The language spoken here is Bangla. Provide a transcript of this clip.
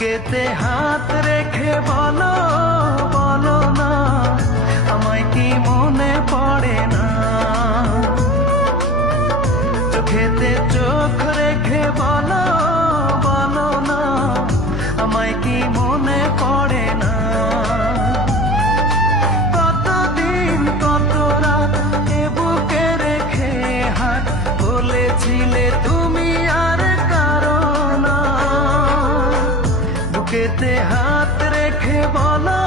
বুকেতে হাত রেখে বলো বলো না, আমায় কি মনে পড়ে না? চোখেতে চোখ রেখে বলো বলো না, আমায় কি মনে পড়ে না? কতদিন কত রাত এ বুকে রেখে হাত বলেছিলে তুমি আর কারো না। বুকেতে হাত রেখে বলো